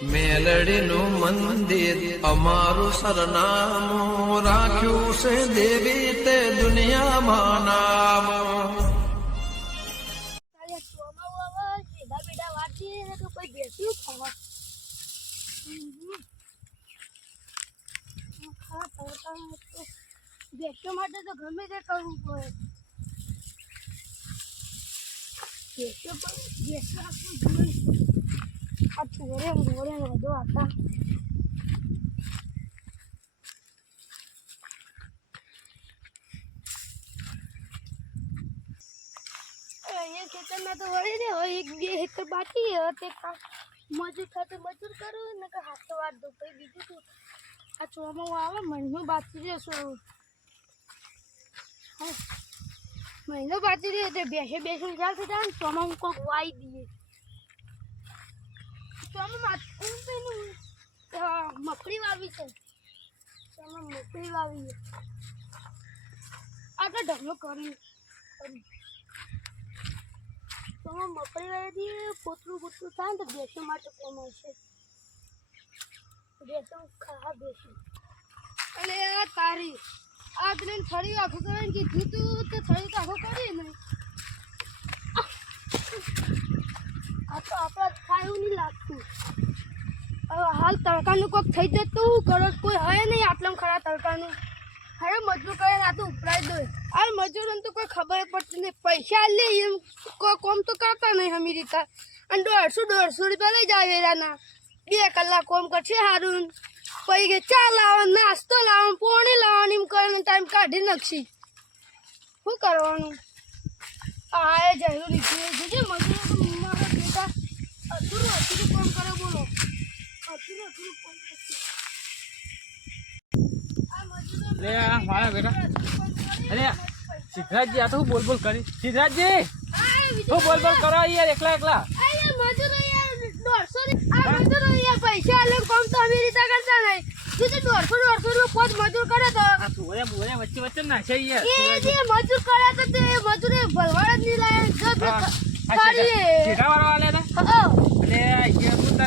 મેલડીનું મંદિર અમારું સરનામું રાખ્યું છે દેવી તે દુનિયામાં નામ. બેસવા માટે તો ગમે તે કરવું પડે. બેસવા આખું જોઈ આ થોરે મોરે નડો હતા. અહીંયા ખેતરમાં તો વળી ને હોય 1-2 હેક્ટર બાકી હોય તે મજૂર ખાતે મજૂર કરું ને કે હાથ તો વાર દો પછી બીજું શું આ ચોમાવું આવે મહિનો બાકી રહેશું. મહિનો બાકી રહે તો બેસું ચાલશે જાય ને ચોમાવું કોઈક વાઈ દઈએ. મકડી વાવી છે મકડી વાવી આગળ ઢગલો કરી મકડી વાવી દઈએ. પોતરું પોતરું થાય ને તો બેસવા માટે કમાશે. બેસું ખા બેસું અને આ તારી આ તને ફરી આખું કરવાનું કીધું તું તો ફરી આખું કરી ને આ તો આપણા ખાયું નહીં લાગતું. હાલ તડકાનું કોઈક થઈ જતું કરો કોઈ હોય નહીં આટલામાં ખરા તડકાનું. હવે મજૂર કરે આ તો ઉપરાઈ દો. આ મજૂરોને તો કોઈ ખબર પડતી નહીં. પૈસા લે એમ કોઈ કોમ તો કરતા નહીં હમી રીતે. અને 150 રૂપિયા લઈ જાય વેરાના 2 કલાક કોમ કરશે સારું. પછી ચા લાવો નાસ્તો લાવો પોણી લાવવાનું એમ કરીને ટાઈમ કાઢી નાખશી. શું કરવાનું? હા એ જરૂરી છે જોજે મજૂરો મારા બેટા અધૂરું કામ કરે. બોલો અધૂરું કામ કરશે આ મજૂરો. લે મારા બેટા અરે સિદ્ધરાજજી આ તો બોલ બોલ કરી. સિદ્ધરાજજી હું બોલ બોલ કરો યાર એકલા એકલા. મજૂરો યાર 150 આ મજૂરો યાર પૈસા આલે કામ તો અમે રીતે કરતા નહીં. તું તો 150 રૂપિયા પોત મજૂર કરે તો આ બોરે બોરે વચ્ચે વચ્ચે નાખે યાર. એ જે મજૂર કરે તો તે મજૂરે ભલવાડ જ નહીં લાય સીધા વાળા વાલે ને અરે યાર હું તને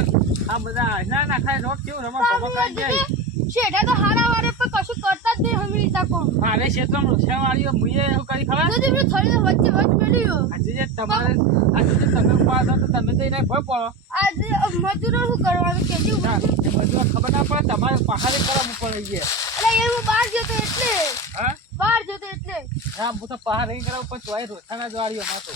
આ બધા ના ના ખાય નોટ કેવું રમણ પકડાઈ જાય. શેઠા તો હારા વારે પણ કશું કરતા જ નહીં હમી રીતે કોમ. મારે ક્ષેત્રમાં રોષા વાળીઓ મુએ એવું કરી ખબર તો તમે થોડી વચ્ચે મેળ્યો. આજે જે તમારે આજે જે તમે પાડો તો તમે તો એને ભય પડો. આજે મજૂરો શું કરવાનું કે બધું ખબર ના પડે તમારે પહાડે કરવું પડે છે. અરે એ હું બહાર જતો એટલે હા બહાર જતો એટલે હા હું તો પહાડ નહીં કરાવું પણ તોય રોછાના જ વાળીઓ માં તો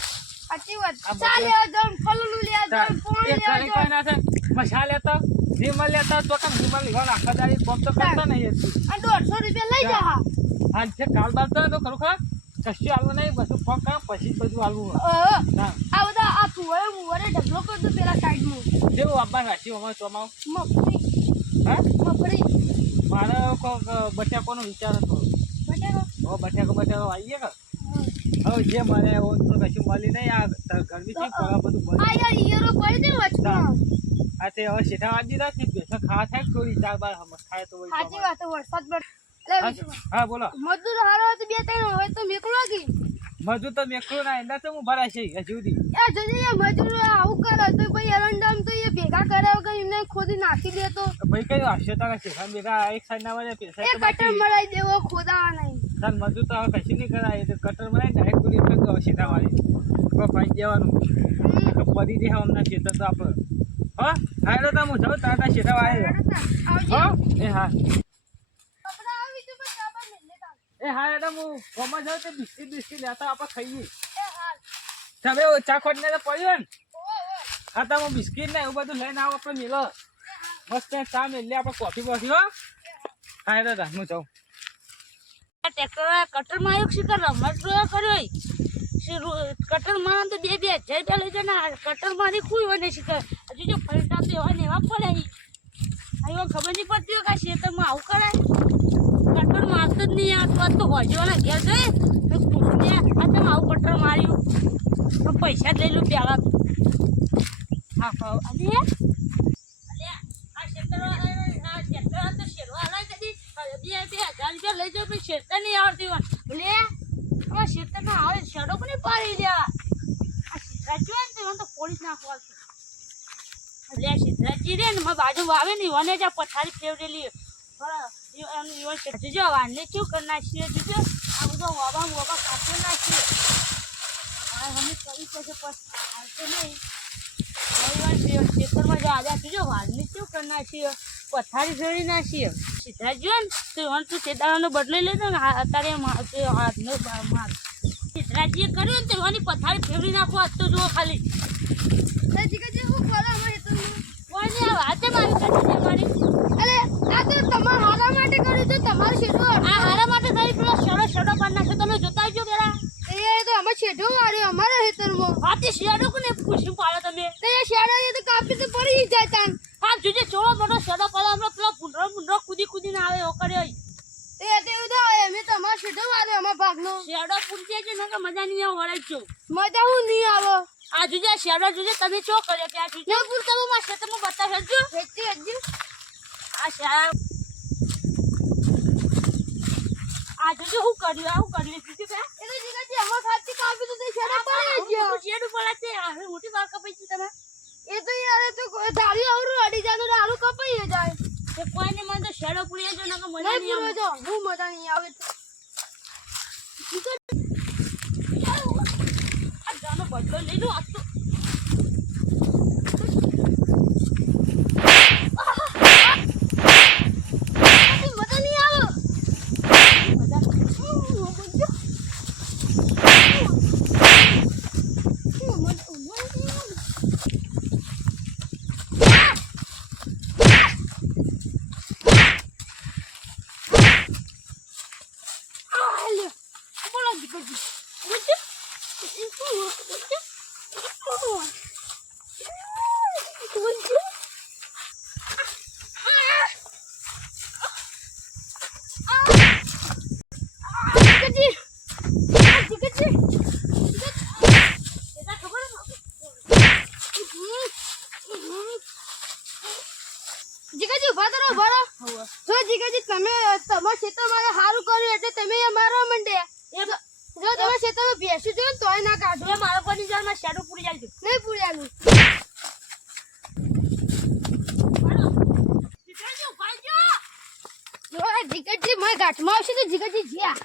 સાચી વાત. ચા લેવા જાઉં ફલું લેવા જાઉં પોણી લેવા જાઉં કોઈ ના છે મસા લેતા વિમલ લેતા તો કામ વિમલ લેવા આખા દાડી કોમ તો કરતા નહીં હતું. અને 150 રૂપિયા લઈ જા. હા છે કાલ બાર તો ખરું ખરા કશું આલવું નહીં બધું કોમ કામ પછી બધું આલવું. હા આ બધા આ ફુવારે મુવારે ઢગલો કરતો પેલા સાઈડમાં જેવું આપવા રાખ્યું અમારે ચોમાવ મફળી. હા મફળી મારે કોઈક બટાકોનો વિચાર હતો. બટાકો બટાકો આવીએ કે હવે જે મને એવું તો કશું મળી નહીં. આ ગરમી છે બધું બંધ. આ યાર ઈયરો પડી દે વચમાં. આ તે હવે સીધા વાજી રાખી બેસો ખાવા થાય થોડી 4 બાર હમ ખાય તો સાચી વાત છે વરસાદ પડ. હા બોલો. મજૂર હારો હોય તો 2-3 હોય તો મેકલો કી મજૂર તો મેકલું ના એના તો હું ભરાય છે હજુ સુધી. એ જોજે મજૂર આવું કરે તો ભાઈ એરંડામ તો એ ભેગા કર્યા વગર એમને ખોદી નાખી દે તો ભાઈ કઈ આવશે તારા શેખા બેગા એક સાઈડ ના વાળે પૈસા એ કટર મરાઈ દેવો ખોદાવા નહીં. તાર મજૂર તો હવે કશું નહીં કરાય તો કટર મરાય ડાયરેક્ટ પૂરી એટલે સીધા વાળી ભાઈ દેવાનું તો પડી દે હમણાં ખેતર તો આપણે હા હાલો તો હું જાઉં તારા સીધા વાળે હા એ હા એ હા એટલે હું કોમાં જાઉં તો બિસ્કીટ લેતા આપણે ખાઈએ. તમે ચા ખોટ ને તો પડ્યો ને હા તો હું બિસ્કીટ ને એવું બધું લઈને આવો આપણે મિલો મસ્ત ચા મેલે આપણે કોફી બોફી હો. હા દાદા હું જાઉં. ટ્રેક્ટર કટર માં આવ્યો શિકાર રમત કર્યો કટર માં તો 2,000 રૂપિયા લઈ જાય ને કટર મારી ખુઈ હોય ને શિકાર હજુ જો ફરતા તો એવા ને એવા પડે અહીં ખબર નહીં પડતી હોય કે ખેતરમાં આવું કરાય. કટર મારતો જ નહીં આ તો હોજવાના ઘેર જાય તો પૂછને આ તમે આવું કટર માર્યું તો પૈસા જ લઈ લો પેલા. હા અરે આ ખેતર તો શેરવા હલાય કદી 2,000 રૂપિયા લઈ જાવ પછી શેતર નહીં આવડતી હોય બોલે અમારા શેતરમાં આવે શેડો કોને પાડી દેવા આ શીખા જો ને તો પોલીસ નાખવા એટલે સિદ્ધાર્થજી રે ને મારી બાજુ વાવે ને ઈવોને જ આ પથારી ફેવરેલી જો વાળને શું કરી નાખીએ જોજો આ બધો વોબા કાપી નાખીએ અમે કરી શકે હાલતો નહીં ખેતરમાં જો આજે જોજો વાળને શું કરી નાખીએ પથારી ફેરવી નાખીએ સિદ્ધાર્થજી ને તું ખેતરનો બદલી લેતો ને અત્યારે હાથનો માર સિદ્ધરાજીએ કર્યું ને તો એની પથારી ફેરવી નાખો આજ તો જુઓ ખાલી જીગાજી હું કરો અમારે તો કોઈ નહીં આ વાતે મારી કરી મારી અરે આ તો તમારા હારા માટે કર્યું છે તમારું શેઠો આ હારા માટે થઈ પેલો શેડો પાડ નાખ્યો તમે જોતા આવજો પેલા એ તો અમે શેઠો વાળ્યો અમારા ખેતરમાં હાથી શેડો કોને પૂછી પાડો તમે તો એ શેડા તો કાપી તો પડી જાય તાન હા જોજે ચોળો મોટો શેડો પાડો અમે પેલો પુંડરો કૂદીને આવે એવો કર્યો તે એવું તો અમે તમારો શેઠો વાળ્યો અમારા ભાગનો શેડો પૂછે છે ને કે મજા નહીં આવે વળાઈ છો મજા હું નહીં આવો આ જોજે શેડો જોજે તમે શું કર્યો કે આ જોજે પૂર તમે મારા ખેતરમાં બતાવજો હેચી હજી આ શેડા આ જોજે હું કર્યું બીજું કે એ તો જીગાજી અમાર ખાતી કાપી તો તે શેડા પડી ગયો શેડું પડે છે આ મોટી વાર કપાઈ છે તમે એ તો યાર એ તો ધારી આવરું અડી જાય તો આલુ કપાઈ જાય તે કોઈને મને તો શેડો પૂરી જો નકર મજા નહીં નહીં આવે પૂરો જો હું મજા નહીં આવે આ જાનો બદલો લઈ લો આ તો મજા નહીં આવે બોલો દીકરી જીગાજી ઉભા કરો ભરો જો જીગાજી તમે તમારા ક્ષેત્ર મારે સારું કર્યું એટલે તમે એ મારવા માંડે જો તમે ક્ષેત્રમાં બેસી જો તોય ના કાઢો એ મારા પર નિજારમાં શેડો પૂરી જાય નહીં પૂર્યાનું જો જીગાજી મારા ગાંઠમાં આવશે તો જીગાજી જ્યાં